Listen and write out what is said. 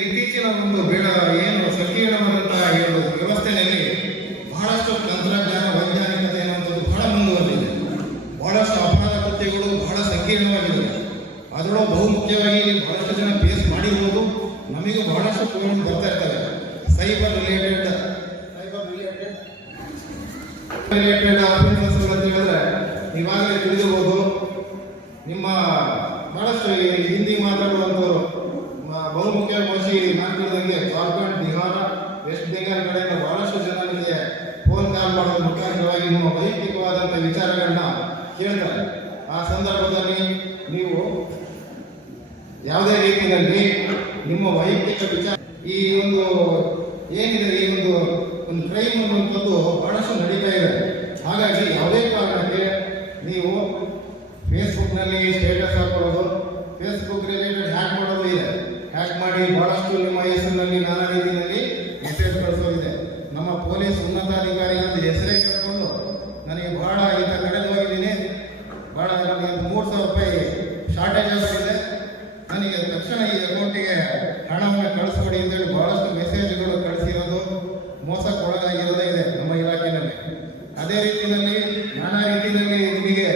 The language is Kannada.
ಇತ್ತೀಚಿನ ಒಂದು ಬೇಡ, ಏನು ಸಂಕೀರ್ಣವಾದಂತಹ ಏನು ವ್ಯವಸ್ಥೆಯಲ್ಲಿ ಬಹಳಷ್ಟು ತಂತ್ರಜ್ಞಾನ, ವೈಜ್ಞಾನಿಕತೆ ಅನ್ನುವಂಥದ್ದು ಬಹಳ ಮುಂದುವರೆದಿದೆ. ಬಹಳಷ್ಟು ಅಪರಾಧ ಕೃತ್ಯಗಳು ಬಹಳ ಸಂಕೀರ್ಣವಾಗಿದೆ ಅದರೊಳಗೆ ಬಹುಮುಖ್ಯವಾಗಿ ಬಹಳಷ್ಟು ಜನ ಫೇಸ್ ಮಾಡಿರ್ಬೋದು. ನಮಗೂ ಬಹಳಷ್ಟು ಪ್ರಾಬ್ಲಮ್ ಬರ್ತಾ ಇರ್ತವೆ. Cyber related cyber related related ಅಂತ ಹೇಳಿದ್ರೆ ನೀವಾಗಲೇ ತಿಳಿದಿರ್ಬೋದು. ನಿಮ್ಮ ಬಹಳಷ್ಟು ಹಿಂದಿ ಮಾತಾಡುವಂಥವ್ರು ನಿಮ್ಮ ವೈಯಕ್ತಿಕವಾದಂಥ ವಿಚಾರಗಳನ್ನ ಕೇಳ್ತಾರೆ. ಆ ಸಂದರ್ಭದಲ್ಲಿ ನೀವು ಯಾವುದೇ ರೀತಿಯಲ್ಲಿ ನಿಮ್ಮ ವೈಯಕ್ತಿಕ ವಿಚಾರ ಈ ಒಂದು ಏನಿದೆ, ಈ ಒಂದು ಒಂದು ಕ್ರೈಮ್ ಅನ್ನುವಂಥದ್ದು ಬಹಳಷ್ಟು ನಡೀತಾ ಇದೆ. ಹಾಗಾಗಿ ಯಾವುದೇ ಕಾರಣಕ್ಕೆ ನೀವು ಫೇಸ್ಬುಕ್ನಲ್ಲಿ ಸ್ಟೇಟಸ್ ಹಾಕೊಳ್ಳೋದು ಫೇಸ್ಬುಕ್ ರಿಲೇಟೆಡ್ ಹ್ಯಾಕ್ ಮಾಡೋದು ಇದೆ. ಹ್ಯಾಕ್ ಮಾಡಿ ಬಹಳಷ್ಟು ನಿಮ್ಮ ಹೆಸರಿನಲ್ಲಿ ನಾನಾ ರೀತಿಯಲ್ಲಿ ಮೆಸೇಜ್ ಕಳಿಸೋದಿದೆ. ನಮ್ಮ ಪೊಲೀಸ್ ಉನ್ನತಾಧಿಕಾರಿಗಳ ಹೆಸರೇ ಶಾರ್ಟೇಜ್ ಆಗಿದೆ ನನಗೆ ತಕ್ಷಣ ಈ ಅಕೌಂಟಿಗೆ ಹಣವನ್ನು ಕಳಿಸ್ಕೊಡಿ ಅಂತೇಳಿ ಬಹಳಷ್ಟು ಮೆಸೇಜ್ಗಳು ಕಳಿಸಿರೋದು ಮೋಸಕ್ಕೊಳಗಾಗಿರೋದೇ ಇದೆ ನಮ್ಮ ಇಲಾಖೆಯಲ್ಲಿ. ಅದೇ ರೀತಿಯಲ್ಲಿ ನಾನಾ ರೀತಿಯಲ್ಲಿ ನಿಮಗೆ